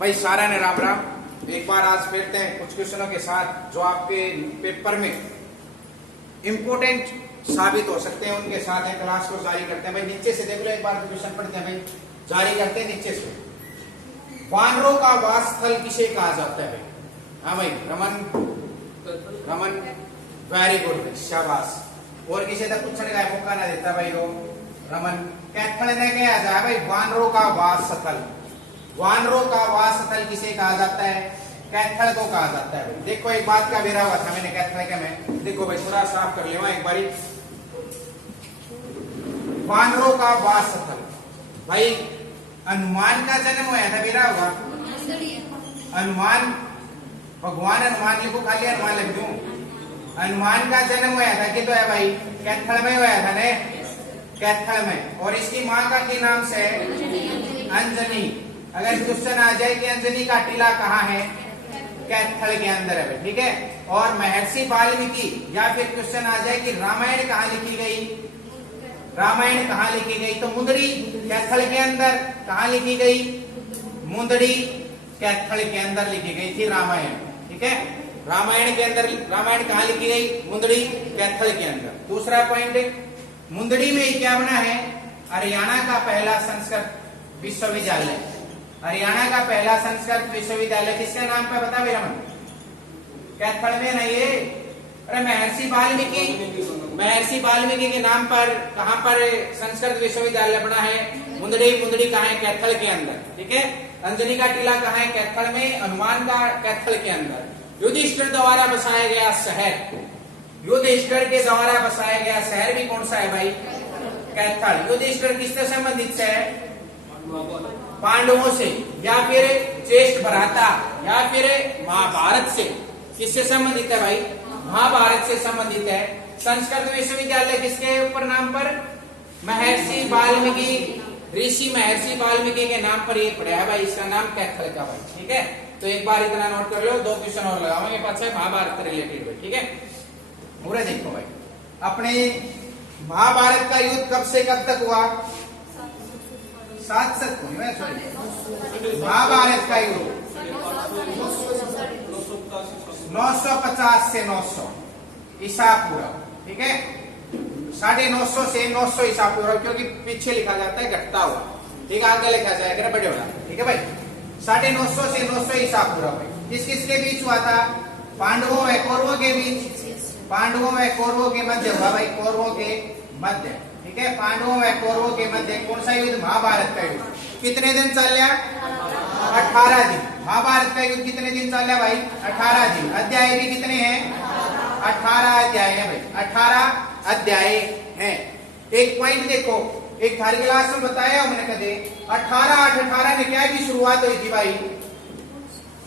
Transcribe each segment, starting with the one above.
भाई सारा ने राम राम। एक बार आज फिरते हैं कुछ क्वेश्चनों के साथ जो आपके पेपर में इंपोर्टेंट साबित हो सकते हैं, उनके साथ है। क्लास को जारी करते हैं भाई। नीचे से देख लो, एक बार क्वेश्चन पढ़ते हैं भाई, जारी करते हैं नीचे से। वानरों का वास स्थल किसे कहा जाता है भाई? हाँ भाई, रमन रमन वेरी गुड, शाबाश। और किसी तक पूछने का मौका ना देता भाई वो रमन। कैथल ने क्या जाए भाई? वानरों का वास स्थल। वानरों का वास स्थल किसे कहा जाता है? कैथल को कहा जाता है भाई। देखो एक बात का बेरा हुआ था मैंने कैथल के में, देखो भाई थोड़ा साफ कर लेवा एक बारी। वानरों का वास स्थल भाई, हनुमान का जन्म हुआ था, बेरा हुआ हनुमान, भगवान हनुमान लिखो, खाली हनुमान लिख दूं। हनुमान का जन्म हुआ था कि तो है भाई कैथल में हुआ था ने, कैथल में। और इसकी माँ का के नाम से अंजनी। अगर क्वेश्चन आ जाए कि अंजनी का टीला कहाँ है? कैथल के अंदर है, ठीक है। और महर्षि वाल्मीकि, या फिर क्वेश्चन आ जाए कि रामायण कहाँ लिखी गई? रामायण कहाँ लिखी गई? तो मुंदड़ी कैथल के अंदर। कहाँ लिखी गई? मुंदड़ी कैथल के अंदर लिखी गई थी रामायण, ठीक है। रामायण के अंदर, रामायण कहाँ लिखी गई? मुंदड़ी कैथल के अंदर। दूसरा पॉइंट, मुंदड़ी में ही क्या बना है? हरियाणा का पहला संस्कृत विश्वविद्यालय। हरियाणा का पहला संस्कृत विश्वविद्यालय किसके नाम पर बता रमन? कैथल में नहीं है, अरे महर्षि वाल्मीकि, महर्षि वाल्मीकि के नाम पर कहां पर संस्कृत विश्वविद्यालय बना है? मुंदड़ी। मुंदड़ी कहाँ है? कैथल के अंदर, ठीक है। अंजनी का टीला कहाँ है? कैथल में। हनुमान का कैथल के अंदर। युधिष्ठिर द्वारा बसाया गया शहर, युधिष्ठिर के द्वारा बसाया गया शहर भी कौन सा है भाई? कैथल। युधिष्ठिर किससे संबंधित है? पांडवों से, या फिर ज्येष्ठ भ्राता, या फिर महाभारत से। किससे संबंधित है भाई? महाभारत से संबंधित है। संस्कृत विश्वविद्यालय किसके ऊपर नाम पर? महर्षि वाल्मीकि, ऋषि महर्षि वाल्मीकि के नाम पर ये पड़ा है भाई, इसका नाम कैथल का भाई, ठीक है। तो एक बार इतना नोट कर लो, दो क्वेश्चन और लगाओगे पास है महाभारत रिलेटेड, ठीक है। पूरा देखो भाई, अपने महाभारत का युद्ध कब से कब तक हुआ? 700 महाभारत का युद्ध 950 से 900 ईसा पूर्व, ठीक है। 950 से 900 ईसा पूर्व, क्योंकि पीछे लिखा जाता है घटता हुआ, ठीक है, आगे लिखा जाएगा बड़े बड़ा, ठीक है भाई। 950 से 900 ईसा पूर्व भाई। किस किस के बीच हुआ था? पांडवों व कौरवों के बीच। पांडवों व कौरवों के मध्य हुआ भाई, कौरवों के मध्य, ठीक है। पांडवों व कौरवों के मध्य कौन सा युद्ध? महाभारत का युद्ध। कितने दिन चल रहा? 18 दिन। महाभारत का युद्ध कितने दिन चल रहा भाई? 18 दिन। अध्याय भी कितने हैं? 18 अध्याय है भाई, 18 अध्याय है। एक पॉइंट देखो, एक थारी क्लास में बताया हमने कदे 18/8/18 ने क्या की शुरुआत हुई थी भाई?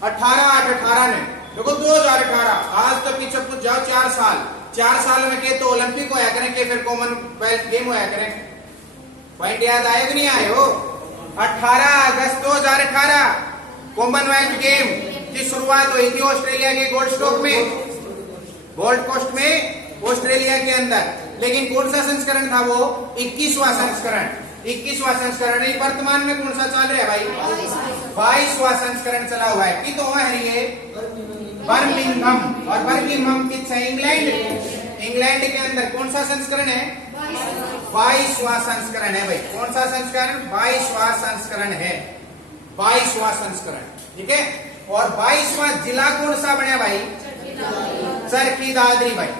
18/8/18 ने, देखो 2018, आज तक पीछे कुछ जाओ 4 साल। 4 साल में के तो ओलंपिक होया करें के फिर कॉमनवेल्थ गेम होया करें। पॉइंट याद आए कि नहीं आए हो? 18 अगस्त 2018 कॉमनवेल्थ गेम की शुरुआत हुई थी ऑस्ट्रेलिया के गोल्ड स्टॉक में, गोल्ड कोस्ट में, ऑस्ट्रेलिया के अंदर। लेकिन कौन सा संस्करण था वो? 21वां संस्करण। 21वां संस्करण ही वर्तमान में कौन सा चल रहा है भाई? 22वां संस्करण चला हुआ है। कि तो है ये बर्मिंघम, और बर्मिंघम किस है? इंग्लैंड। इंग्लैंड के अंदर कौन सा संस्करण है? 22वां संस्करण है भाई। कौन सा संस्करण? 22वां संस्करण है, 22वां संस्करण, ठीक है। और 22वां जिला कौन सा बना भाई? चरखी दादरी भाई,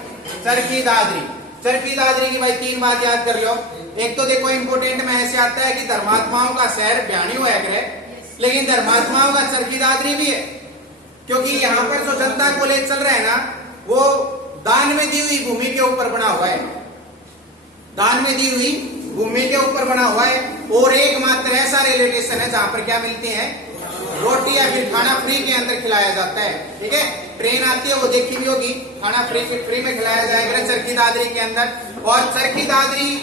चरखी दादरी। चरखी दादरी की भाई 3 बात याद कर लो। एक तो देखो इंपोर्टेंट में ऐसे आता है कि धर्मात्माओं का शहर बयानी हुआ करे, लेकिन धर्मात्माओं का चरखी दादरी भी है, क्योंकि यहाँ पर जो जनता कॉलेज चल रहा है ना, वो दान में दी हुई भूमि के ऊपर बना हुआ है, दान में दी हुई भूमि के ऊपर बना हुआ है। और एकमात्र ऐसा रेलवे स्टेशन है जहां पर क्या मिलते हैं? रोटी या फिर खाना फ्री के अंदर खिलाया जाता है, ठीक है। ट्रेन आती है, वो देखी भी होगी, खाना फ्री में खिलाया जाएगा चरखी दादरी के अंदर। और चरखी दादरी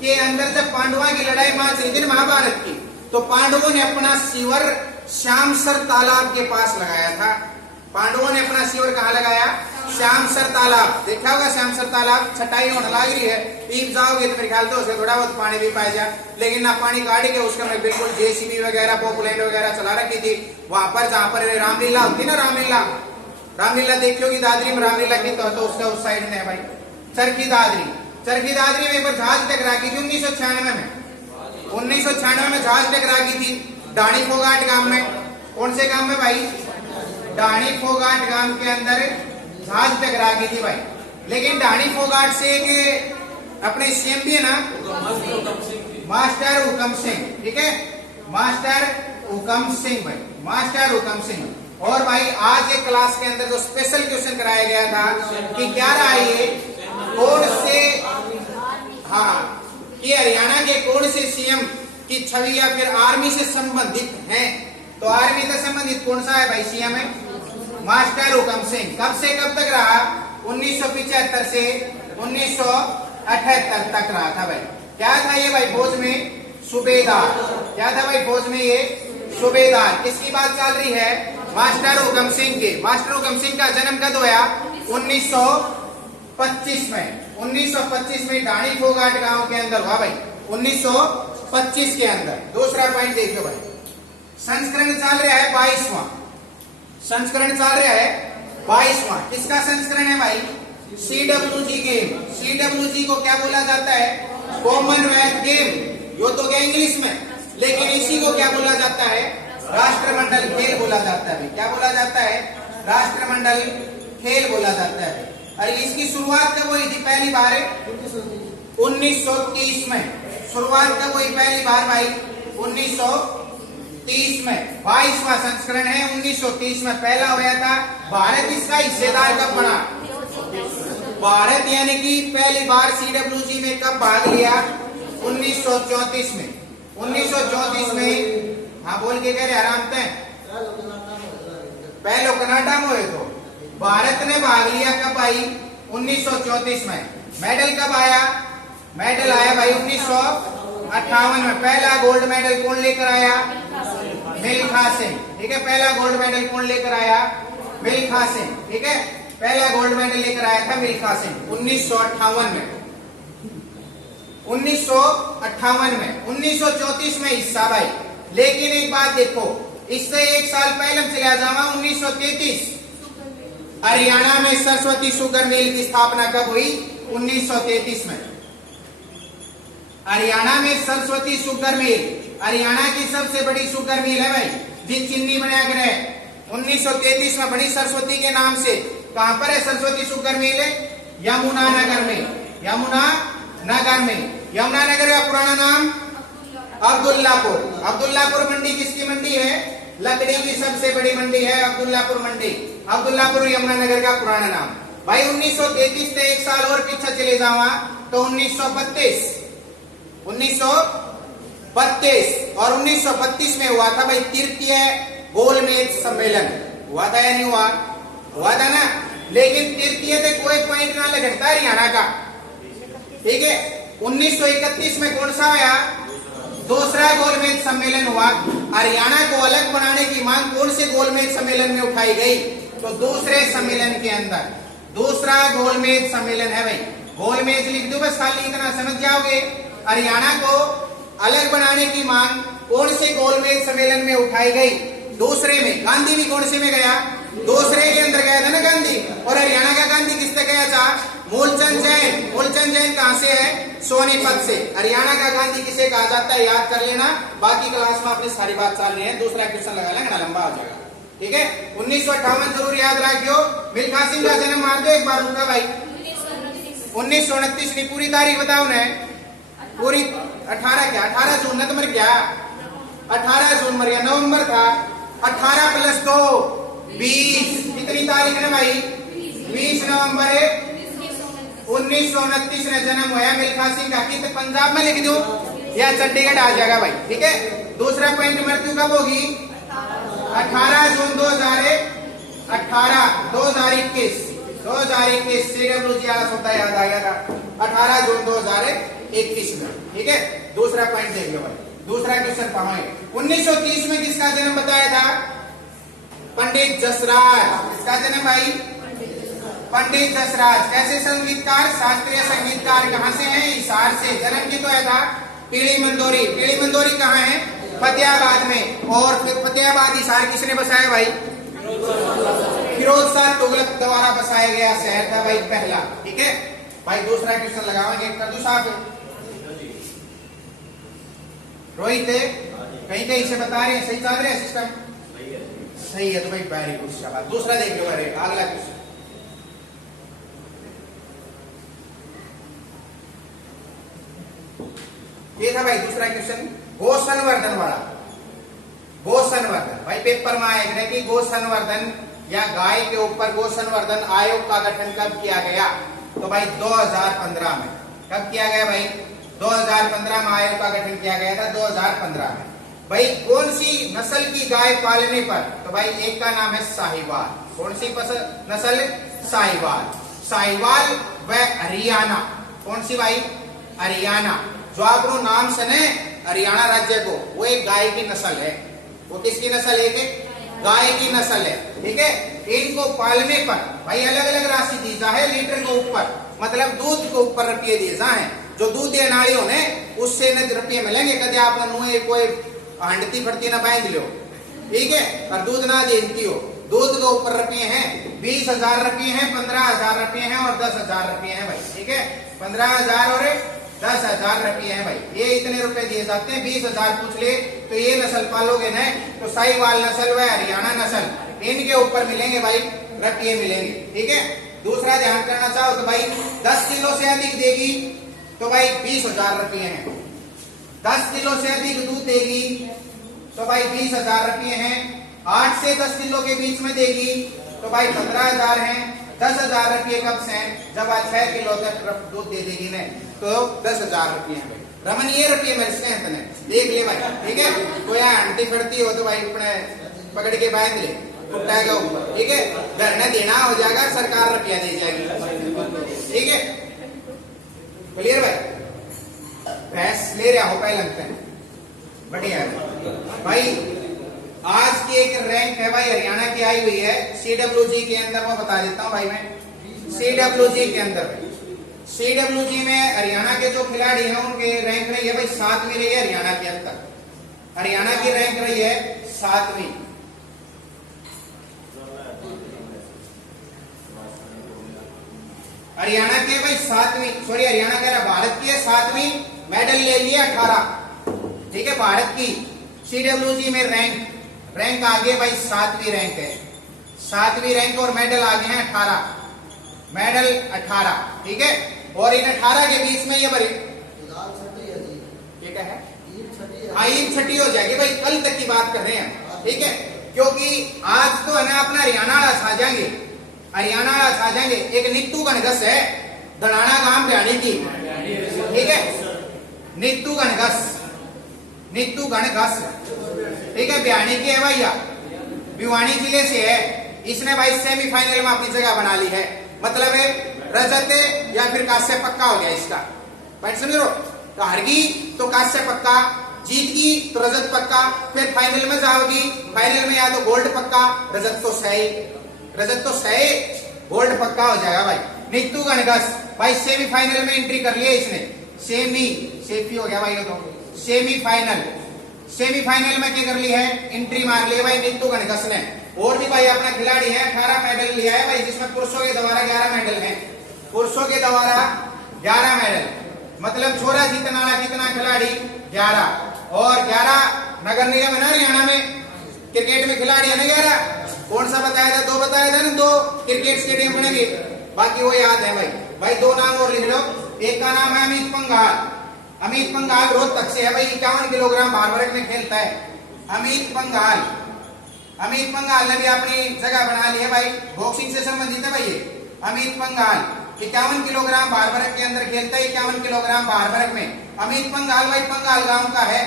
के अंदर जब पांडवों की लड़ाई माच रही थी महाभारत की, तो पांडवों ने अपना शिविर श्यामसर तालाब के पास लगाया था। पांडवों ने अपना शिविर कहाँ लगाया? श्यामसर तालाब देखा होगा, श्यामसर तालाब छटाई होने लग रही है, ईब जाओगे तो मेरे ख्याल तो उसमें थोड़ा बहुत पानी भी पाया जा, लेकिन ना पानी काट के उसका मैं बिल्कुल जेसीबी वगैरह पॉपुलेट वगैरह चला रखी थी वहां पर, जहां पर रामलीला होती ना, रामलीला देखी होगी दादरी में, रामलीला की तो उसका उस साइड में है भाई चरखी दादरी में एक बार जहाज टकरा गई थी 1996 में। 1996 में जहाज टकरा गई थी डाणी फोगाट गांव में। कौन से गांव में भाई? डाणी फोगाट गांव के अंदर जहाज टकरा गई थी भाई। लेकिन डाणी फोगाट से एक अपने सीएम भी है ना, मास्टर हुकम सिंह, ठीक है, मास्टर हुकम सिंह भाई, मास्टर हुकम सिंह। और भाई आज एक क्लास के अंदर जो स्पेशल क्वेश्चन कराया गया था कि क्या रहा ये, कौन से, हाँ, कि हरियाणा के कौन से सीएम की छवि या फिर आर्मी से संबंधित हैं, तो आर्मी से संबंधित कौन सा है भाई सीएम है? मास्टर हुकम सिंह। कब से कब तक रहा? 1975 से 1978 तक रहा था भाई। क्या था ये भाई फौज में? सूबेदार। क्या था भाई फौज में ये? सूबेदार। किसकी बात चल रही है? मास्टर हुकम सिंह के। मास्टर हुकम सिंह का जन्म कब होया? 1925 में। 1925 में डाणी फोगाट गांव के अंदर हुआ भाई, 1925 के अंदर। दूसरा पॉइंट देखियो भाई, संस्करण चल रहा है 22वां, संस्करण चल रहा है 22वां। किसका संस्करण है भाई? CWG game. CWG को क्या बोला जाता है? Commonwealth game. यो तो गया इंग्लिश में, लेकिन इसी को क्या बोला जाता है? राष्ट्रमंडल खेल बोला जाता है। क्या बोला जाता है? राष्ट्रमंडल खेल बोला जाता है। और इसकी शुरुआत कब हुई थी पहली बार? 1930 में। शुरुआत कब हुई पहली बार भाई? 1930 में। 22वां संस्करण है, 1930 में पहला हुआ था। भारत इसका हिस्सेदार कब बना? भारत यानी कि पहली बार CWG में कब भाग लिया? 1934 में। 1934 में, हाँ बोल के कह रहे आराम से, पहले कनाडा में हुए तो भारत ने भाग लिया कब आई? 1934 में। मेडल कब आया? मेडल आया भाई 1958 में। पहला गोल्ड मेडल कौन लेकर आया? मिल्खा सिंह, ठीक है। पहला गोल्ड मेडल कौन लेकर आया? मिल्खा सिंह, ठीक है। पहला गोल्ड मेडल लेकर आया था मिल्खा सिंह 1958 में। 1958 में। 1934 में हिस्सा भाई। लेकिन एक बात देखो, इससे एक साल पहले हम चला जावा 1933। हरियाणा में सरस्वती शुगर मिल की स्थापना कब हुई? 1933 में। हरियाणा में सरस्वती शुगर मिल, हरियाणा की सबसे बड़ी शुगर मिल है भाई, जिन चीनी बनाया गया 1933 में बड़ी सरस्वती के नाम से। कहां पर है सरस्वती शुगर मिल? यमुनानगर में। यमुनानगर में। यमुनानगर का पुराना नाम अब्दुल्लापुर। अब्दुल्लापुर मंडी किसकी मंडी है? लकड़ी की सबसे बड़ी मंडी है अब्दुल्लापुर मंडी। अब्दुल्लापुर यमुनानगर का पुराना नाम भाई। 1933 से एक साल और पीछे चले जावा तो 1932 और 1932 में हुआ था भाई तृतीय गोलमेज सम्मेलन। हुआ था या नहीं हुआ? हुआ था ना। लेकिन तृतीय से कोई पॉइंट ना लगता हरियाणा का, ठीक है। 1931 में कौन सा आया? दूसरा गोलमेज सम्मेलन हुआ। हरियाणा को अलग बनाने की मांग कौन से गोलमेज सम्मेलन में उठाई गई? तो दूसरे सम्मेलन के अंदर। दूसरा गोलमेज सम्मेलन है भाई। गोलमेज लिख दो बस, खाली इतना समझ जाओगे। हरियाणा को अलग बनाने की मांग कौन से गोलमेज सम्मेलन में उठाई गई? दूसरे में। गांधी भी कौन से में गया? दूसरे के अंदर गया था ना गांधी। और हरियाणा का गांधी किससे गया था? मूलचंद जैन। मूलचंद जैन कहां से है? सोनीपत से। हरियाणा का गांधी किसे कहा जाता है? याद कर लेना, बाकी क्लास में आपने सारी बात चल रही है। दूसरा क्वेश्चन लगा लेना, लंबा हो जाएगा, ठीक है। 1958 जरूर याद रखियो। मिल्खा सिंह का जन्म मान दो एक बार उनका भाई। 1929 की पूरी तारीख बताओ ना। पूरी 18 क्या? 18 जून न तो मर गया। 18 जून मर गया। नवंबर था। 18 + 2 20। कितनी तारीख है भाई? 20 नवंबर 1929 में जन्म हुआ मिल्खा सिंह का। कित पंजाब में लिख दो या चंडीगढ़ आ जाएगा भाई, ठीक है। दूसरा पॉइंट, मृत्यु कब होगी? 18 जून 2021 CWG वाला शब्द याद आ गया था। 18 जून 2021 में, ठीक है। दूसरा पॉइंट देख लो भाई। दूसरा क्वेश्चन पढ़ाएं। 1930 में किसका जन्म बताया था? पंडित जसराज। किसका जन्म भाई? पंडित जसराज कैसे संगीतकार, शास्त्रीय संगीतकार। कहाँ से हैं? हिसार से। जन्म की तो है था पीली मंदोरी। पीली मंदोरी कहाँ है? फतेहाबाद में। और फिर फतेहाबाद हिसार किसने बसाया भाई? फिरोज शाह तुगलक द्वारा बसाया गया शहर था भाई पहला। ठीक है भाई, दूसरा क्वेश्चन लगाओगे कर दो साहब। रोहित है कहीं कहीं से बता रहे हैं, सही चल रहे हैं सिस्टम? सही है तो भाई वेरी गुड शाबाश। दूसरा देख लो, अरे अगला क्वेश्चन ये था भाई दूसरा क्वेश्चन, गो संवर्धन वाला। गो संवर्धन भाई पेपर में आएगा कि गो संवर्धन या गाय के ऊपर गो संवर्धन आयोग का गठन कब किया गया? तो भाई 2015 में। कब किया गया भाई? 2015 में आयोग का गठन किया गया था 2015 में। भाई कौन सी नस्ल की गाय पालने पर? तो भाई एक का नाम है साहिवाल। कौन सी नस्ल? साहिवाल। साहिवाल व हरियाणा। कौन सी भाई? हरियाणा। जो आपको नाम सुने हरियाणा राज्य को, वो एक गाय की नस्ल है। वो किसकी नस्ल है? गाय की नस्ल है। ठीक है, इनको पालने पर भाई अलग अलग राशि दी जाए लीटर के ऊपर, मतलब दूध के ऊपर रुपये दिए जाए। जो दूध देने ने उससे न रुपये मिलेंगे। कदे आप कोई हंडती फटती ना बांध लो, ठीक है, और दूध ना देती हो। दूध के ऊपर रुपये हैं, 20,000 रुपये हैं, 15,000 रुपये हैं और 10,000 रुपये हैं भाई। ठीक है, 15,000 और 10,000 रुपये हैं भाई। ये इतने रुपए दिए जाते हैं। 20,000 पूछ ले तो ये नस्ल पालोगे ना, तो साहिवाल नस्ल व हरियाणा नस्ल, इनके ऊपर मिलेंगे भाई रुपये मिलेंगे। ठीक है, दूसरा ध्यान करना चाहो तो भाई 10 किलो से अधिक देगी तो भाई 20,000 रुपये हैं। 10 किलो से अधिक दूध देगी तो भाई 20,000 रुपये हैं। 8 से 10 किलो के बीच में देगी तो भाई 15,000 है। 10,000 रुपये कब से हैं? जब आज 6 किलो तक दूध दे देगी ना, तो 10,000 रुपये हैं भाई। रमन ये रुपये मेरे से हैं तने देख ले भाई। ठीक है, कोई आंटी फड़ती हो तो भाई अपने पकड़ के बांध ले, उठाएगा ऊपर। ठीक है, घर में देना हो जाएगा, सरकार रुपया दे जाएगी। ठीक है, क्लियर भाई? भैंस ले रहा हो पहले लगता है, बढ़िया भाई। आज की एक रैंक है भाई हरियाणा की आई हुई है CWG के अंदर, मैं बता देता हूं भाई। मैं CWG के अंदर, CWG में हरियाणा के जो खिलाड़ी हैं उनके रैंक रही है भाई 7वीं रही है हरियाणा की। अब तक हरियाणा की रैंक रही है 7वीं। हरियाणा के भाई 7वीं, सॉरी हरियाणा कह रहा, भारत की है 7वीं। मेडल ले लिया 18। ठीक है, भारत की CWG में रैंक आगे भाई 7वीं रैंक है। 7वीं रैंक और मेडल आगे हैं 18। मेडल 18। ठीक है, और इन 18 के बीच में ये बड़ी क्या है? ईद छठी हो जाएगी भाई। कल तक की बात कर रहे हैं। ठीक है, क्योंकि आज तो है ना अपना हरियाणा छा जाएंगे, हरियाणा छा जाएंगे। एक नीतू गणगस है धड़ाना गांव बयानी की। ठीक है, नीतू गणगस, नीतू गणगस, ठीक है, बयानी की है भैया, भिवानी जिले से है। इसने भाई सेमीफाइनल में अपनी जगह बना ली है। मतलब है रजत या फिर कांस्य पक्का हो गया इसका। पॉइंट समझ लो, तो हारगी तो कांस्य पक्का, जीत की तो रजत पक्का, फिर फाइनल में जाओगी, फाइनल में या तो गोल्ड पक्का, रजत तो सही, रजत तो सही, गोल्ड पक्का हो जाएगा भाई। नीतू गणगस भाई सेमीफाइनल में एंट्री कर लिया इसने। सेमी हो गया भाई, ये तो सेमीफाइनल। सेमीफाइनल में क्या कर ली है? एंट्री मार ली है भाई नीतू गणगस ने। और भी भाई अपना खिलाड़ी है, 18 मेडल लिया है भाई, जिसमें पुरुषों के द्वारा 11 मेडल हैं। पुरुषों के द्वारा 11 मेडल, मतलब छोरा जितना ना कितना खिलाड़ी 11, और 11 नगर निगम है ना हरियाणा में, क्रिकेट में खिलाड़ी है ना 11। कौन सा बताया था? 2 बताया था ना, 2 क्रिकेट स्टेडियम बनेंगे, बाकी वो याद है भाई। भाई 2 नाम और लिख लो। एक का नाम है अमित पंघाल। अमित पंघाल रोहतक से है भाई, 51 किलोग्राम भार वर्ग में खेलता है अमित पंघाल। अमित पंघाल ने भी अपनी जगह बना ली है भाई, बॉक्सिंग से संबंधित है भाई ये। अमित पंघाल 51 किलोग्राम भार वर्ग के अंदर खेलता है, 51 किलोग्राम भार वर्ग में। अमित पंघाल भाई पंघाल गांव का है।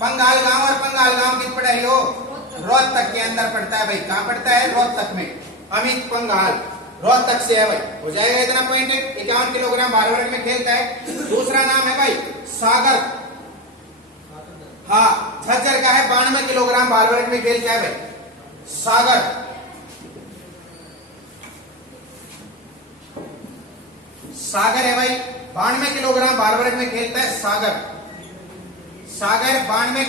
पंघाल गांव, और पंघाल गांव किस पड़ा है? रोहतक के अंदर पड़ता है भाई। कहां पड़ता है? रोहतक में। अमित पंघाल रोहतक से है भाई, हो जाएगा इतना पॉइंट। 51 किलोग्राम भार वर्ग में खेलता है। दूसरा नाम है भाई सागर, हाँ झज्जर का है, 92 किलोग्राम भार वर्ग में खेलता है भाई सागर। सागर है भाई, 92 किलोग्राम भार वर्ग में खेलता है सागर। सागर 92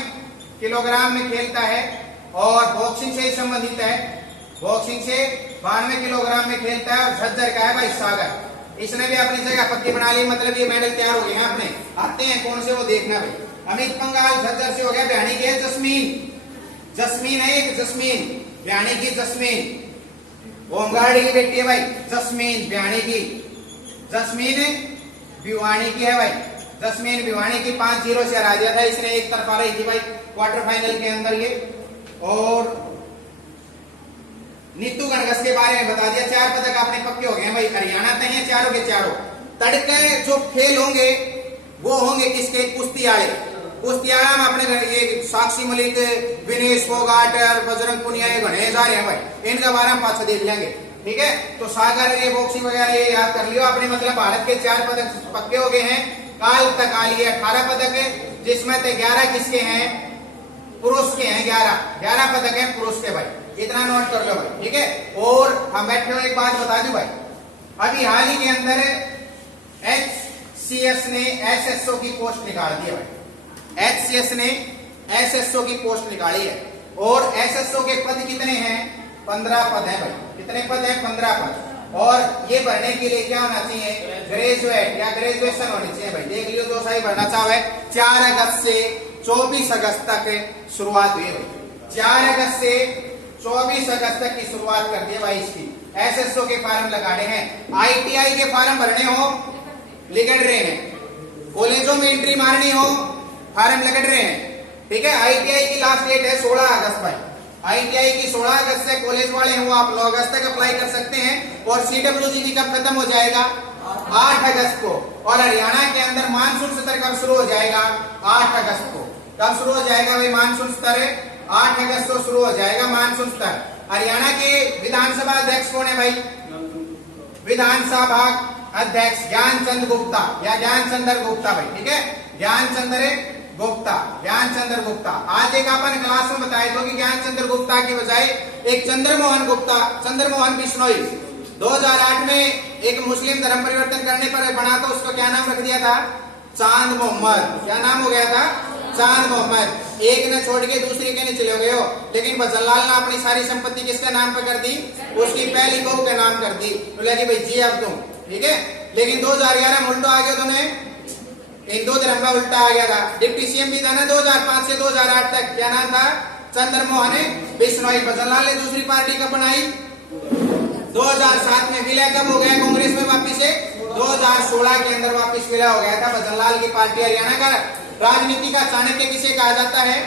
किलोग्राम में खेलता है और बॉक्सिंग से ही संबंधित है, बॉक्सिंग से 92 किलोग्राम में खेलता है और झज्जर का है भाई सागर। इसने भी अपनी जगह पक्की बना ली, मतलब ये मेडल तैयार हो गए हैं अपने। आते हैं कौन से वो देखना भाई। अमित पंगाल झज्जर से हो गया। बयानी की है जस्मीन, जस्मीन है एक, जस्मीन बयानी की, जस्मीन होमगार्ड की बेटी है भाई जस्मीन बयानी की, जस्मीन भिवानी की है भाई, जस्मीन भिवानी की 5-0 से हरा दिया था इसने, एक तरफा रही थी भाई क्वार्टर फाइनल के अंदर ये। और नीतू गणगस के बारे में बता दिया, 4 पदक अपने पक्के हो गए हैं भाई, हरियाणा तक हैं चारों के चारों। तड़के जो खेल होंगे वो होंगे किसके, कुश्तियाड़े। कुश्तियाड़ा में अपने ये साक्षी मलिक, विनेश फोगाट और बजरंग पुनिया ये घने जा रहे हैं भाई, इनका बारे में पाछा देख लेंगे, ठीक है। तो सागर ये बॉक्सिंग वगैरह ये याद कर लियो आपने, मतलब भारत के 4 पदक पक्के हो गए हैं। काल तक आ लिए 18 पदक है, जिसमें से 11 किसके हैं, पुरुष के हैं। 11 पदक है पुरुष के भाई, इतना नोट कर लो भाई, ठीक है। और हम बैठे हो एक बात बता दूं भाई, अभी हाल ही के अंदर HCS ने SSO की पोस्ट निकाल दी है भाई, HCS ने SSO की पोस्ट निकाली है। और SSO के पद कितने हैं, 15 पद हैं भाई। कितने पद हैं, 15 पद। और ये भरने के लिए क्या होना चाहिए, ग्रेजुएट या ग्रेजुएशन होनी चाहिए भाई। देख लियो जो सही भरना चाहे। 4 अगस्त से 24 अगस्त तक शुरुआत हुई भाई, 4 अगस्त से 24 अगस्त तक की शुरुआत कर दी भाई इसकी। SSO के फार्म लगाने हैं, ITI के फार्म भरने हो लिगड़ रहे हैं, कॉलेजों में एंट्री मारनी हो फार्म लगड़ रहे हैं, ठीक है। ITI की लास्ट डेट है 16 अगस्त भाई, ITI की 16 अगस्त से कॉलेज वाले हैं वो आप 9 अगस्त तक अप्लाई कर सकते हैं। और CWG कब खत्म हो जाएगा, 8 अगस्त को। और हरियाणा के अंदर मानसून सत्र कब शुरू हो जाएगा, 8 अगस्त को। कब शुरू हो जाएगा भाई मानसून सत्र, 8 अगस्त को शुरू हो जाएगा मानसून सत्र। हरियाणा के विधानसभा अध्यक्ष कौन है भाई, विधानसभा अध्यक्ष ज्ञानचंद गुप्ता या ज्ञानचंद्र गुप्ता भाई, ठीक है। ज्ञानचंद्र गुप्ता, ज्ञानचंद्र गुप्ता। आज एक अपन क्लास में बताए तो कि ज्ञानचंद्र गुप्ता की बजाय एक चंद्रमोहन गुप्ता, चंद्रमोहन बिश्नोई 2008 में एक मुस्लिम धर्म परिवर्तन करने पर बना, तो उसको क्या नाम रख दिया था, चांद मोहम्मद। क्या नाम हो गया था, चांद मोहम्मद। एक ने छोड़ के दूसरे के नहीं चले गए हो, लेकिन भजनलाल ने अपनी सारी संपत्ति किसके नाम पर कर दी, उसकी पहली बहू के नाम कर दी। बोला कि भाई जी अब तुम, ठीक है। लेकिन 2011 में उल्टा आ गया, तुम्हें हिंदू धर्म में उल्टा आ गया था। डिप्टी CM भी था ना 2005 से 2008 तक, क्या नाम था, चंद्रमोहन बिश्नोई। भजनलाल ने दूसरी पार्टी कब बनाई, 2007 में। विलय कब हो गया कांग्रेस में वापिस से, 2016 के अंदर वापिस विलय हो गया था भजनलाल की पार्टी। हरियाणा का राजनीति का चाणक्य किसे कहा जाता है,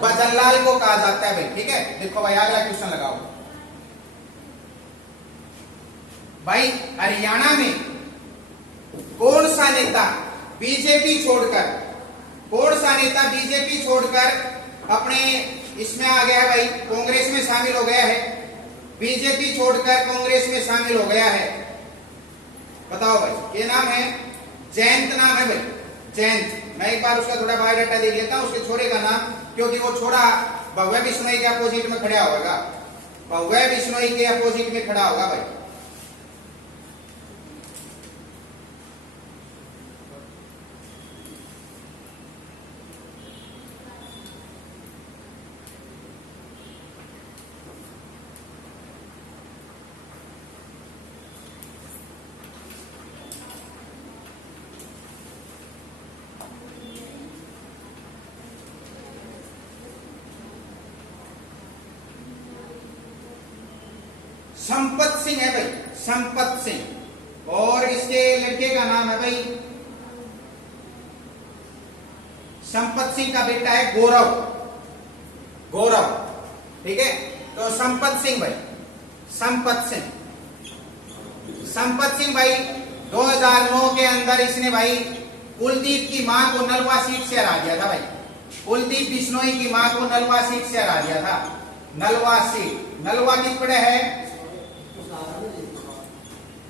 भजनलाल को कहा जाता है भाई, ठीक है। देखो भाई अगला क्वेश्चन लगाओ भाई, हरियाणा में कौन सा नेता बीजेपी छोड़कर, कौन सा नेता बीजेपी छोड़कर अपने इसमें आ गया है भाई, कांग्रेस में शामिल हो गया है, बीजेपी छोड़कर कांग्रेस में शामिल हो गया है, बताओ भाई। ये नाम है जयंत, नाम है भाई जयंत। मैं एक बार उसका थोड़ा बायोडाटा देख लेता हूं, उसके छोरे का नाम, क्योंकि वो छोरा भव्य बिश्नोई के अपोजिट में खड़ा होगा, भव्य बिश्नोई के अपोजिट में खड़ा होगा भाई। संपत सिंह है भाई, संपत सिंह। और इसके लड़के का नाम है भाई, संपत सिंह का बेटा है गौरव, गौरव, ठीक है। तो संपत सिंह भाई, संपत सिंह, संपत सिंह भाई 2009 के अंदर इसने भाई कुलदीप की मां को नलवा सीट से हरा दिया था भाई, कुलदीप बिश्नोई की मां को नलवा सीट से हरा दिया था। नलवा सीट, नलवा किस पड़े है,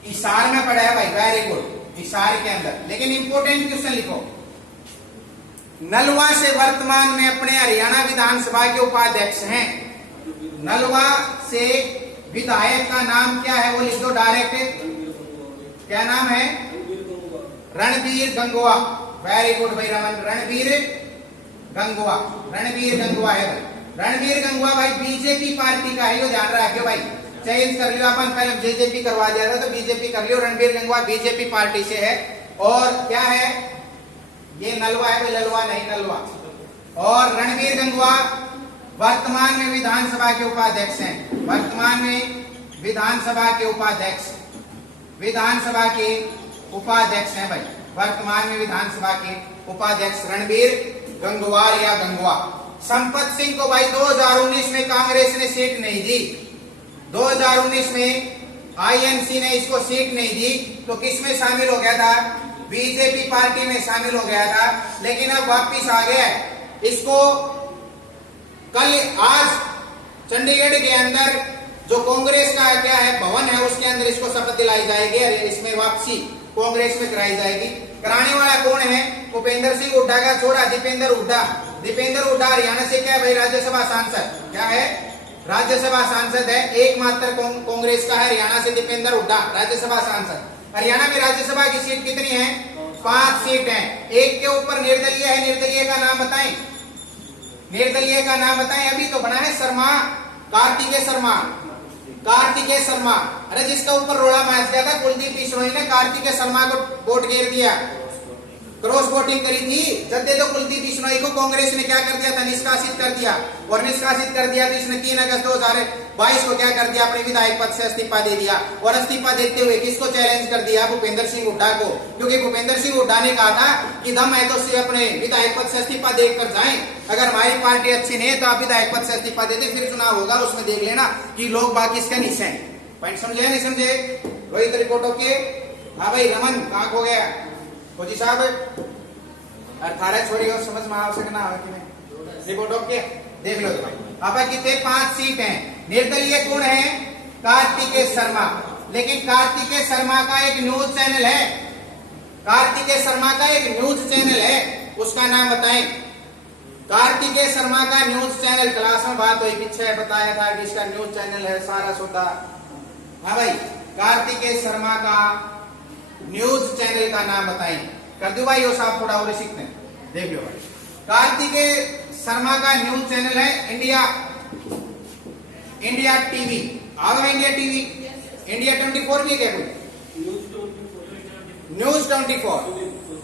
हिसार में पड़ा है भाई, वेरी गुड, हिसार के अंदर। लेकिन इंपोर्टेंट क्वेश्चन लिखो, नलवा से वर्तमान में अपने हरियाणा विधानसभा के उपाध्यक्ष हैं। नलवा से विधायक का नाम क्या है वो लिख दो डायरेक्ट, क्या नाम है, रणबीर गंगवा, वेरी गुड भाई रमन, रणबीर गंगवा, रणबीर गंगवा है भाई। रणबीर गंगवा भाई बीजेपी पार्टी का है, यो ध्यान रखियो भाई, चेंज कर लियो अपन, पहले बीजेपी करवा दिया था तो बीजेपी कर लियो। रणबीर गंगवा बीजेपी पार्टी से है। और क्या है ये नलवा है भाई, ललवा नहीं नलवा। और रणबीर गंगवा वर्तमान में विधानसभा के उपाध्यक्ष हैं, वर्तमान में विधानसभा के उपाध्यक्ष, विधानसभा के उपाध्यक्ष हैं भाई, वर्तमान में विधानसभा के उपाध्यक्ष रणबीर गंगवार या गंगवा। संपत सिंह को भाई 2019 में कांग्रेस ने सीट नहीं दी, 2019 में आईएनसी ने इसको सीट नहीं दी, तो किसमें शामिल हो गया था, बीजेपी पार्टी में शामिल हो गया था, लेकिन अब वापिस आ गया है। इसको कल आज चंडीगढ़ के अंदर जो कांग्रेस का क्या है भवन है उसके अंदर इसको शपथ दिलाई जाएगी, इसमें वापसी कांग्रेस में कराई जाएगी। कराने वाला कौन है, भूपेंद्र सिंह हुड्डा का छोरा दीपेंद्र हुड्डा। दीपेंद्र हुड्डा हरियाणा से क्या है भाई, राज्यसभा सांसद, क्या है राज्यसभा सांसद है, एकमात्र कांग्रेस का है हरियाणा से दीपेंद्र हुड्डा, राज्यसभा सांसद। हरियाणा में राज्यसभा की सीट कितनी है, 5 सीट है, एक के ऊपर निर्दलीय है, निर्दलीय का नाम बताएं, निर्दलीय का नाम बताएं। अभी तो बना है शर्मा, कार्तिकेय शर्मा, कार्तिकेय शर्मा। अरे जिसका ऊपर रोड़ा मैच गया था कुलदीप बिश्नोई ने कार्तिकेय शर्मा को वोट घेर दिया, क्रॉस वोटिंग करी थी, जब दे दो कुलदीप बिश्नोई को कांग्रेस ने क्या कर दिया था, निष्कासित कर दिया। और निष्कासित कर दिया तो इसने 3 अगस्त 2022 को क्या कर दिया, अपने विधायक पद से इस्तीफा दे दिया। और इस्तीफा देते हुए किसको चैलेंज कर दिया, भूपेंद्र सिंह हुड्डा को, क्योंकि भूपेंद्र सिंह हुड्डा ने कहा था कि दम है तो अपने विधायक पद से इस्तीफा देकर जाए, अगर हमारी पार्टी अच्छी नहीं है तो आप विधायक पद से इस्तीफा दे दे, फिर चुनाव होगा उसमें देख लेना कि लोग बाकी इसका नीचे हैं। पॉइंट समझे नहीं समझे, रोहित रिपोर्ट ओके। हाँ भाई रमन कहाँ खो गया, फौजी साहब 18 छोड़ी और समझ में आवश्यक ना हो कि नहीं, रिपोर्ट ओके देख लो तो भाई। अब कितने 5 सीट हैं, निर्दलीय कौन है, कार्तिकेय शर्मा। लेकिन कार्तिकेय शर्मा का एक न्यूज चैनल है, कार्तिकेय शर्मा का एक न्यूज चैनल है, उसका नाम बताएं। कार्तिकेय शर्मा का न्यूज चैनल, क्लास में बात हुई पीछे बताया था कि इसका न्यूज चैनल है सारा सोता। हाँ भाई कार्तिकेय शर्मा का न्यूज चैनल का नाम बताएं, कर दो भाई, वो साहब थोड़ा और सीखते हैं, देख लो भाई। कार्तिकेय शर्मा का न्यूज चैनल है इंडिया, इंडिया टीवी, आ गया इंडिया टीवी, इंडिया 24 भी क्या कोई न्यूज 24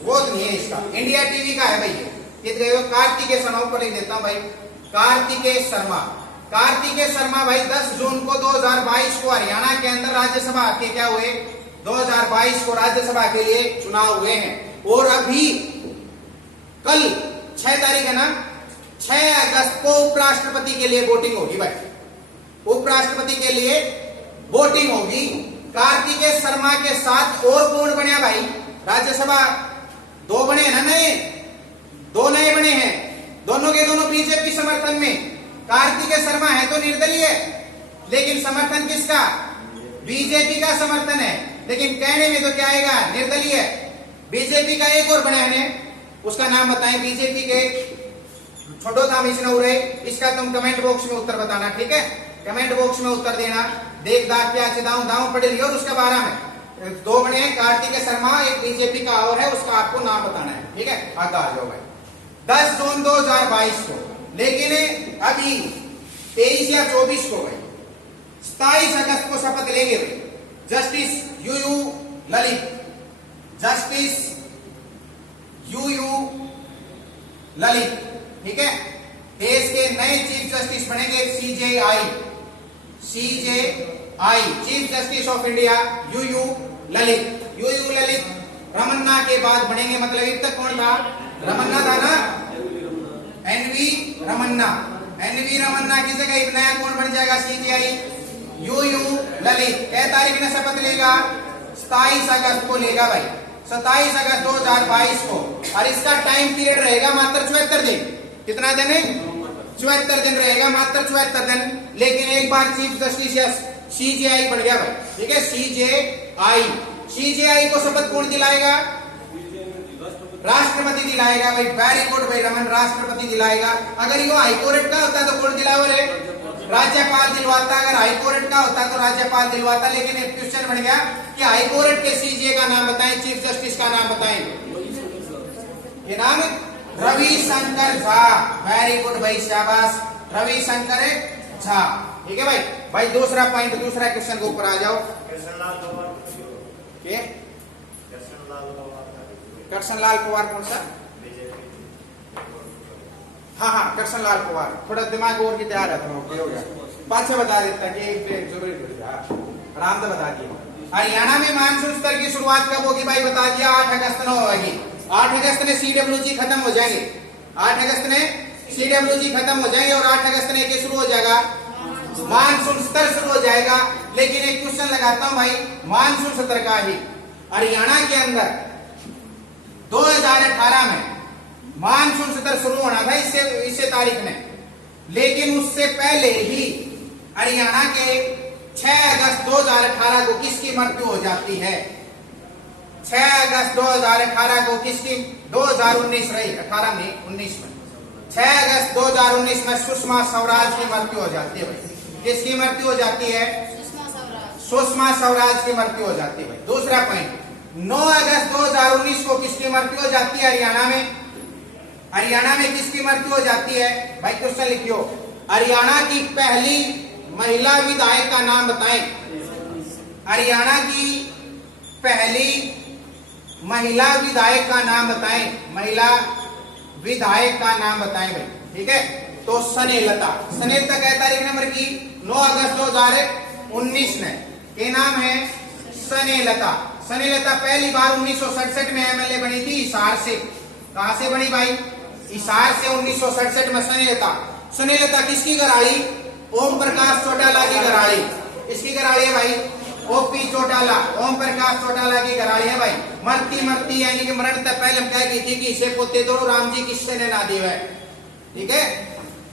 वो तो नहीं है इसका, इंडिया टीवी का है भाई ये। कार्तिकेय शर्मा ऊपर लिख देता हूं भाई, कार्तिकेय शर्मा। कार्तिकेय शर्मा भाई 10 जून को 2022 को हरियाणा के अंदर राज्यसभा के क्या हुए, 2022 को राज्यसभा के लिए चुनाव हुए हैं। और अभी कल 6 तारीख है ना, 6 अगस्त को उपराष्ट्रपति के लिए वोटिंग होगी भाई, उपराष्ट्रपति के लिए वोटिंग होगी। कार्तिकेय शर्मा के साथ और कौन बने भाई, राज्यसभा 2 बने ना, नए 2 नए बने हैं, दोनों के दोनों बीजेपी समर्थन में। कार्तिकेय शर्मा है तो निर्दलीय, लेकिन समर्थन किसका, बीजेपी का समर्थन है, लेकिन कहने में तो क्या आएगा, निर्दलीय। बीजेपी का एक और बने हैं, उसका नाम बताएं, बीजेपी के छोटो था मिशन हो रहे, इसका तुम कमेंट बॉक्स में उत्तर बताना, ठीक है, कमेंट बॉक्स में उत्तर देना। देख दाग क्या दाऊ दाऊ पढ़े लियो, और उसके बारे में 2 बने हैं, कार्तिकेय शर्मा, एक बीजेपी का और है, उसका आपको नाम बताना है, ठीक है। आगे आ जाओ भाई 10 जून 2022 को, लेकिन अभी 23 या 24 को भाई 27 अगस्त को शपथ लेंगे भाई justice U U Lalit, justice U U Lalit, ठीक है। देश के नए चीफ जस्टिस बनेंगे, CJI, CJI chief justice of India U U Lalit. U U Lalit Ramana के बाद बनेंगे, मतलब अब तक कौन था, रमन्ना था ना, एनवी रमन्ना। एनवी रमन्ना की जगह नया कौन बन जाएगा, सीजेआई यूयू ललित। क्या तारीख में शपथ लेगा, 27 अगस्त को लेगा भाई, 27 अगस्त 2022 को। और इसका टाइम पीरियड रहेगा मात्र 74 दिन। कितना दिन है, 74 दिन रहेगा, मात्र 74 दिन। लेकिन एक बार चीफ जस्टिस या सीजेआई बन गया भाई, ठीक है, सीजेआई। सीजेआई को शपथ कौन दिलाएगा, राष्ट्रपति दिलाएगा भाई। वेरी गुड भाई रमन, राष्ट्रपति दिलाएगा। अगर ये हाईकोर्ट का होता तो कौन दिलाएगा रे, राज्यपाल दिलवाता, अगर हाई कोर्ट का होता तो राज्यपाल दिलवाता, लेकिन एक क्वेश्चन बन गया कि हाई कोर्ट के सीजे का नाम बताएं, चीफ जस्टिस का नाम बताएं। ये नाम रविशंकर झा। वेरी गुड भाई, शाबाश, रविशंकर झा। ठीक है भाई। भाई दूसरा पॉइंट, दूसरा क्वेश्चन के ऊपर आ जाओ। कृष्ण लाल पवार कौन सा? हाँ हाँ, कृष्ण लाल पवार। थोड़ा दिमाग और की तैयार रहता हूँ, हो गया पाछे बता देता कि जरूरी आराम से बता दिया। हरियाणा में मानसून स्तर की शुरुआत कब होगी भाई? बता दिया, 8 अगस्त को होगी। 8 अगस्त ने CWG खत्म हो जाएंगे। 8 अगस्त ने CWG खत्म हो जाएंगे और 8 अगस्त ने क्या शुरू हो जाएगा? मानसून सत्र शुरू हो जाएगा। लेकिन एक क्वेश्चन लगाता हूं भाई, मानसून सत्र का ही हरियाणा के अंदर 2018 में मानसून सत्र शुरू होना था इससे तारीख में, लेकिन उससे पहले ही हरियाणा के 6 अगस्त 2018 को किसकी मृत्यु हो जाती है? 6 अगस्त 2018 को किसकी? 2019 रही, 18 में 19 में 6 अगस्त 2019 में सुषमा स्वराज की मृत्यु हो जाती है भाई। किसकी मृत्यु हो जाती है? सुषमा स्वराज की मृत्यु हो जाती है भाई। दूसरा पॉइंट, 9 अगस्त 2019 को किसकी मृत्यु हो जाती है हरियाणा में? हरियाणा में किसकी मृत्यु हो जाती है भाई? क्वेश्चन लिखियो, हरियाणा की पहली महिला विधायक का नाम बताएं। हरियाणा की पहली महिला विधायक का नाम बताएं। महिला विधायक का नाम बताएं भाई। ठीक है, तो स्नेहलता। स्नेहलता क्या तारीख नंबर की? 9 अगस्त 2019 में। ये नाम है स्नेहलता। स्नेहलता पहली बार 1967 में MLA बनी थी हिसार से। कहां से बनी भाई? हिसार से 1967 में स्नेहलता। स्नेहलता किसकी घराड़ी? ओम प्रकाश चौटाला की घराड़ी। इसकी घराड़ी है भाई OP चौटाला, ओम प्रकाश चौटाला की घराड़ी है भाई। मरती यानी कि मरण तक पहले हम क्या की थी कि इसे पोते दो राम जी किससे ने ना दी है। ठीक है,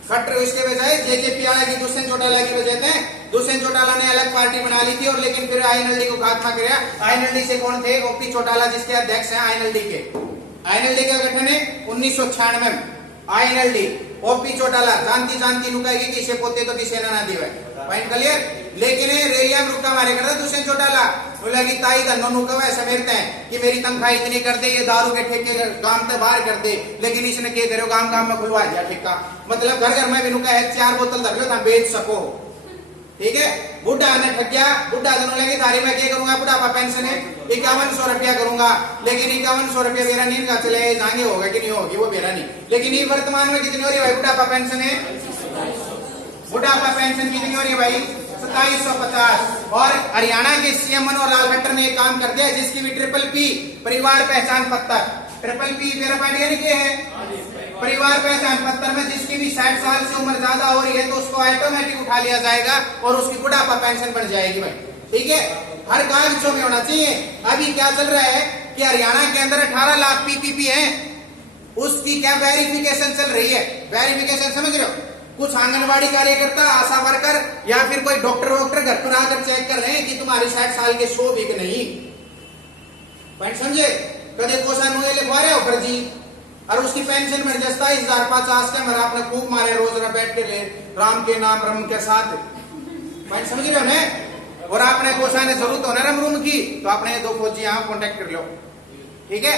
खट्टर इसके बजाय JJ पियाला की दुष्यंत चौटाला की वजह से दुष्यंत चौटाला ने अलग पार्टी बना ली थी और लेकिन फिर INLD को खात्मा किया। INLD से कौन थे? OP चौटाला, जिसके अध्यक्ष हैं INLD के। INLD का गठन है 1996 में। INLD OP चौटाला जानती नुकाएगी कि इसे पोते तो किसे ना दी है। Point clear. लेकिन रेलिया में रुका मारे करता दुष्यंत चौटाला, बोला कि ताई धनो नुका वैसे मेरते हैं कि मेरी तनख्वाह इतनी कर दे, ये दारू के ठेके गांव से बाहर कर दे। लेकिन इसने क्या करो, गांव में खुलवा दिया ठेका। मतलब घर में भी नुका है, 4 बोतल धर लो था बेच सको। ठीक है, बुढ़ा ने ठग गया। बुढ़ा दोनों लगे थारी में क्या करूंगा? बुढ़ापा पेंशन है 5100 रुपया करूंगा, लेकिन 5100 रुपया मेरा नींद का चले जाएंगे, होगा कि नहीं होगी वो मेरा नहीं। लेकिन ये वर्तमान में कितनी हो रही है भाई बुढ़ापा पेंशन है? बुढ़ापा पेंशन कितनी हो रही है भाई? 2750। और हरियाणा के CM मनोहर लाल खट्टर ने एक काम कर दिया जिसकी भी PPP परिवार पहचान पत्र। PPP मेरा पार्टी के है परिवार पहचान पत्र में जिसकी भी 60 साल से उम्र ज्यादा हो रही है तो उसको ऑटोमेटिक उठा लिया जाएगा और उसकी बुढ़ापा पेंशन बढ़ जाएगी भाई। ठीक है, हर कागजों में होना चाहिए। अभी क्या चल रहा है कि हरियाणा के अंदर 18 लाख PPP है, उसकी क्या वेरिफिकेशन चल रही है? वेरिफिकेशन समझ रहे हो? कुछ आंगनबाड़ी कार्यकर्ता, आशा वर्कर या फिर कोई डॉक्टर घर पर आकर चेक कर रहे हैं कि तुम्हारे 60 साल के 100 भी नहीं। पॉइंट समझे? कदे कोसा नुए लिखवा रहे हो फर्जी और उसकी पेंशन में 27,050 के मेरा आपने खूब मारे रोज ना बैठ के ले राम के नाम रम के साथ। पॉइंट समझ रहे हो ना? और आपने कोसा ने जरूरत हो ना रम रूम की तो आपने 2 फौजी यहाँ कॉन्टेक्ट कर लो। ठीक है,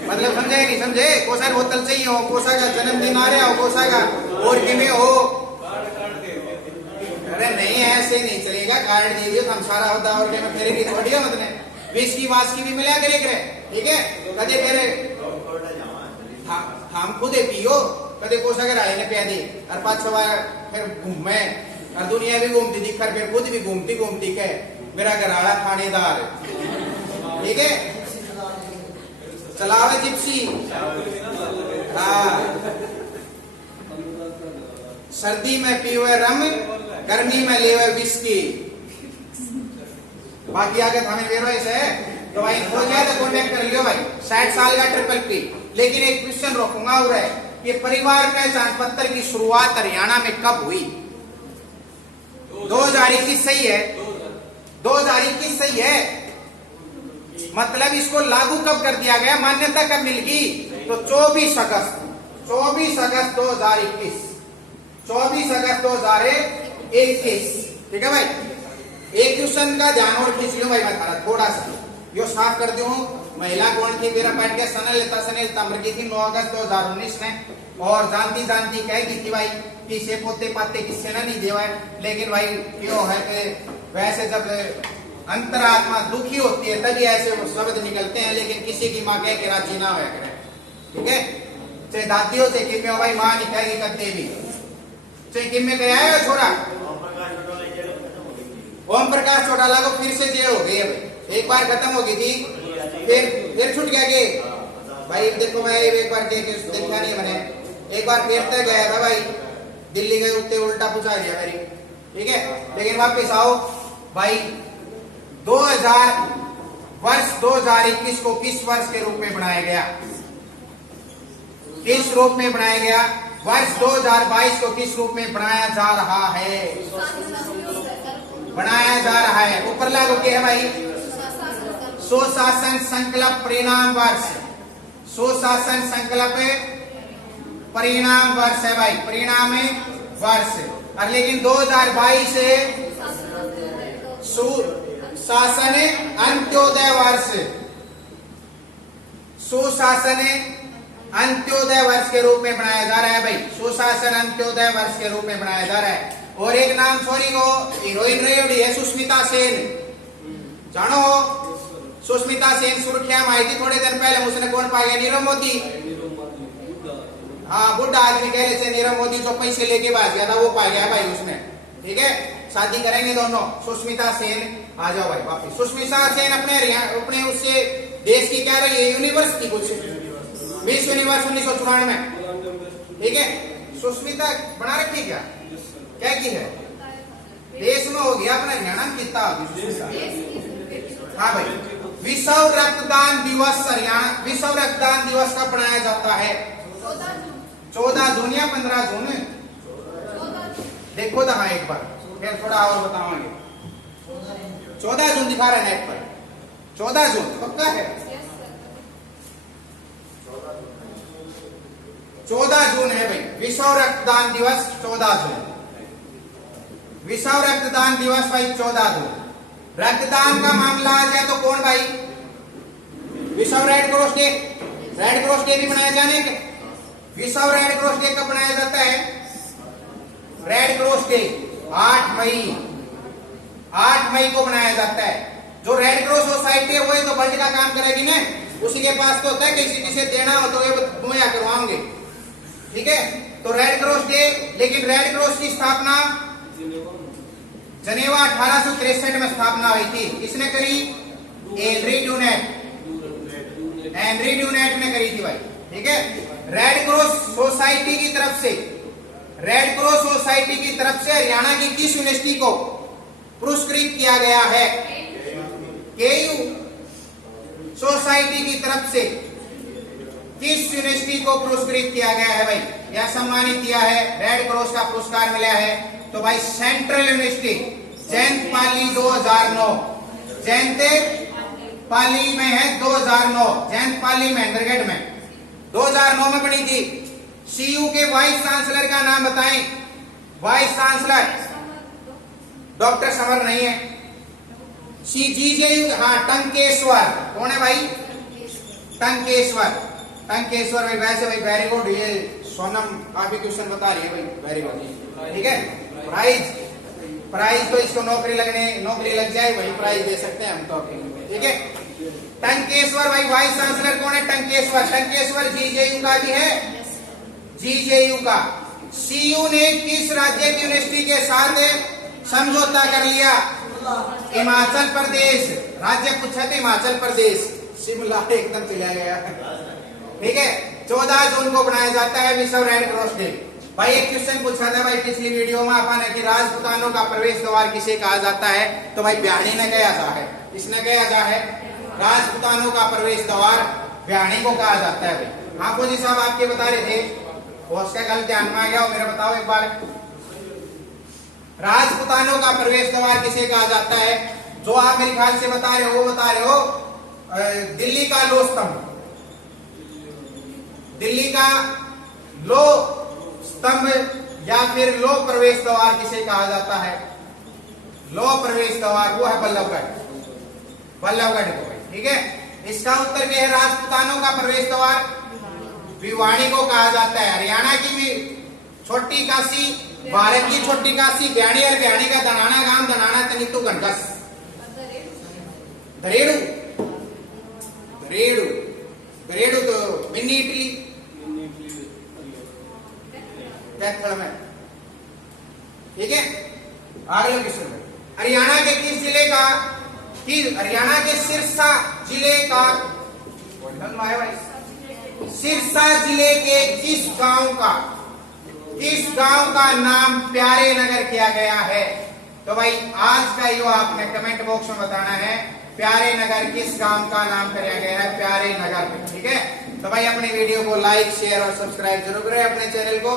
मतलब समझे नहीं समझे? कोसा बोतल चाहिए हो, कोसा का जन्मदिन आ रहा हो, कोसा का और कि में हो। अरे नहीं, ऐसे नहीं चलेगा। कार्ड दीजिए तो हम सारा होता और क्या मैं फेरे की थोड़ी है मतलब 20 की वास की भी मिला करे करे। ठीक है, कदे फेरे हम खुद पियो, कदे कोसा के राय ने पिया दी और 5-6 बार फिर घूमे और दुनिया भी घूमती दिखकर फिर खुद भी घूमती के मेरा घराड़ा थानेदार। ठीक है, चलावे जिप्सी। हाँ, सर्दी में पीवे रम, गर्मी में लेवे विस्की। बाकी आगे हमें वेरोइस है तो भाई हो जाए तो कॉन्टेक्ट कर लियो भाई। 60 साल का PPP। लेकिन एक क्वेश्चन रखूंगा और है कि परिवार पहचान पत्र की शुरुआत हरियाणा में कब हुई? 2021 सही है? 2021 सही है। मतलब इसको लागू कब कर दिया गया, मान्यता कब मिल गई? तो 24 अगस्त 2021। 24 अगस्त 21, ठीक है भाई। एक क्वेश्चन का ध्यान और खींच लो भाई, मैं थारा थोड़ा सा यो साफ कर दूं। महिला कौन थी? मेरा पाठ के सनल तम्र की थी 9 अगस्त 2019 में, और जानती कह की थी भाई कि से पोते पाते किससे ना नहीं देवा है। लेकिन भाई क्यों है कि वैसे जब अंतरात्मा दुखी होती है तभी ऐसे शब्द निकलते हैं, लेकिन किसी की माँ कह के राजी ना हो करे, ठीक है। चाहे दादियों से कि मैं भाई माँ नहीं कहेगी कदे भी, चाहे कि मैं गया है छोरा ओम प्रकाश चौटाला को फिर से जेल हो गई है भाई। एक बार खत्म हो गई थी, फिर छूट गया कि भाई देखो मैं एक बार देखा नहीं मैंने, एक बार फिर तक गया था भाई दिल्ली गए, उत्ते उल्टा पूछा दिया मेरी, ठीक है। लेकिन वापस आओ भाई, 2021 को किस वर्ष के रूप में बनाया गया? किस रूप में बनाया गया? वर्ष 2022 को किस रूप में बनाया जा रहा है? बनाया जा रहा है। ऊपर लागू क्या है भाई? सुशासन संकल्प परिणाम वर्ष, सुशासन संकल्प परिणाम वर्ष है भाई, परिणाम वर्ष। और लेकिन 2022 से सुशासन अंत्योदय वर्ष, सुशासन अंत्योदय वर्ष के रूप में बनाया जा रहा है भाई, सुशासन अंत्योदय वर्ष के रूप में बनाया जा रहा है। और एक नाम सॉरी को हीरोइन रही है सुष्मिता सेन, जानो सुष्मिता सेन सुर्खियां में आई थी थोड़े दिन पहले, उसने कौन पा गया? नीरव मोदी। हाँ, बुढ़ा आदमी कह रहे थे नीरव मोदी जो पैसे लेके भाग गया था वो पा गया भाई उसमें, ठीक है। शादी करेंगे दोनों। सुष्मिता सेन आ जाओ भाई वापिस। सुष्मिता सेन अपने उससे देश की क्या रही है? यूनिवर्स की कुछ मिस यूनिवर्स 1994 में, ठीक है। सुष्मिता बना रखी क्या की है? देश में हो गया अपना हरियाणा कितना। हाँ भाई, विश्व रक्तदान दिवस हरियाणा, विश्व रक्तदान दिवस कब मनाया जाता है? 14 जून या 15 जून? देखो हाँ एक बार फिर थोड़ा और बताओगे। 14 जून दिखा रहा है नेट पर, 14 जून पक्का है? 14 जून है भाई विश्व रक्तदान दिवस, 14 जून विश्व रक्तदान दिवस भाई, 14 जून। रक्तदान का मामला आ जाए तो कौन भाई? विश्व red cross day, red cross day भी मनाया जाने के। विश्व रेड क्रॉस डे कब मनाया जाता है? रेड क्रॉस डे 8 मई को मनाया जाता है। जो रेड क्रॉस सोसाइटी है वही तो ब्लड का काम करेगी ना, उसी के पास तो होता है किसी से देना हो तो ये मुहैया करवाओगे, ठीक है। तो रेड क्रॉस डे, लेकिन रेड क्रॉस की स्थापना जनेवा 1863 में स्थापना हुई थी। किसने करी? हेनरी ड्यूनेट ने करी थी भाई, ठीक है। रेड क्रॉस सोसाइटी की तरफ से, रेड क्रॉस सोसाइटी की तरफ से हरियाणा की किस यूनिवर्सिटी को पुरस्कृत किया गया है? केयू सोसाइटी की तरफ से किस यूनिवर्सिटी को पुरस्कृत किया गया है भाई, या सम्मानित किया है? रेड क्रॉस का पुरस्कार मिला है तो भाई सेंट्रल यूनिवर्सिटी जयंत पाली 2009, जयंत पाली में है 2009, जयंत पाली महेंद्रगढ़ में 2009 में बनी थी। सीयू के वाइस चांसलर का नाम बताएं। वाइस चांसलर डॉक्टर समर नहीं है। CGJU, हाँ टंकेश्वर। कौन है भाई? टंकेश्वर भाई। वैसे भाई वेरी गुड, ये सोनम काफी क्वेश्चन बता रही है भाई, वेरी गुड, ठीक है। प्राइज तो इसको नौकरी लग जाए वही प्राइज दे सकते हैं हम तो, ठीक है। टंकेश्वर भाई वाइस चांसलर कौन है? टंकेश्वर GJU का भी है, GJU का। CU ने किस राज्य की यूनिवर्सिटी के साथ समझौता कर लिया? हिमाचल प्रदेश। राज्य पूछा था हिमाचल प्रदेश, शिमला एकदम चला गया, ठीक है। 14 जून को बनाया जाता है विश्व रेड क्रॉस डे। भाई एक क्वेश्चन पूछा था भाई पिछली वीडियो में अपन कि राजपूतानों का प्रवेश द्वार किसे कहा जाता है? तो भाई ब्याहनी ने कहा जा है। किसने कहा जा है? राजपूतानों का प्रवेश द्वार ब्याहनी को कहा जाता है भाई। हाँ फौजी साहब आपके बता रहे थे, उसका गलत ध्यान में आ गया, मेरा बताओ एक बार। राजपूतानों का प्रवेश द्वार किसे कहा जाता है? जो आप मेरे ख्याल से बता रहे हो, वो बता रहे हो दिल्ली का लो स्तंभ, दिल्ली का लो स्तंभ या फिर लो प्रवेश द्वार किसे कहा जाता है? लो प्रवेश द्वार वो है बल्लभगढ़, बल्लभगढ़ को भाई, ठीक है। इसका उत्तर क्या है? राजपूतानों का प्रवेश द्वार भिवानी को कहा जाता है। हरियाणा की भी छोटी काशी, भारत की छोटी काशी ब्याणी, और ब्याणी का दनाना गांव, दनाना तनितु घंटस, दरेड़ू, दरेड़ू, दरेड़ू तो मिनी इटली कैथल में, ठीक है। अगले क्वेश्चन में, हरियाणा के किस जिले का, हरियाणा के सिरसा जिले का, सिरसा जिले के किस गांव का नाम प्यारे नगर किया गया है? तो भाई आज का यो आपने कमेंट बॉक्स में बताना है, प्यारे नगर किस गांव का नाम किया गया है? प्यारे नगर, ठीक है। तो भाई अपनी वीडियो को लाइक शेयर और सब्सक्राइब जरूर करें अपने चैनल को।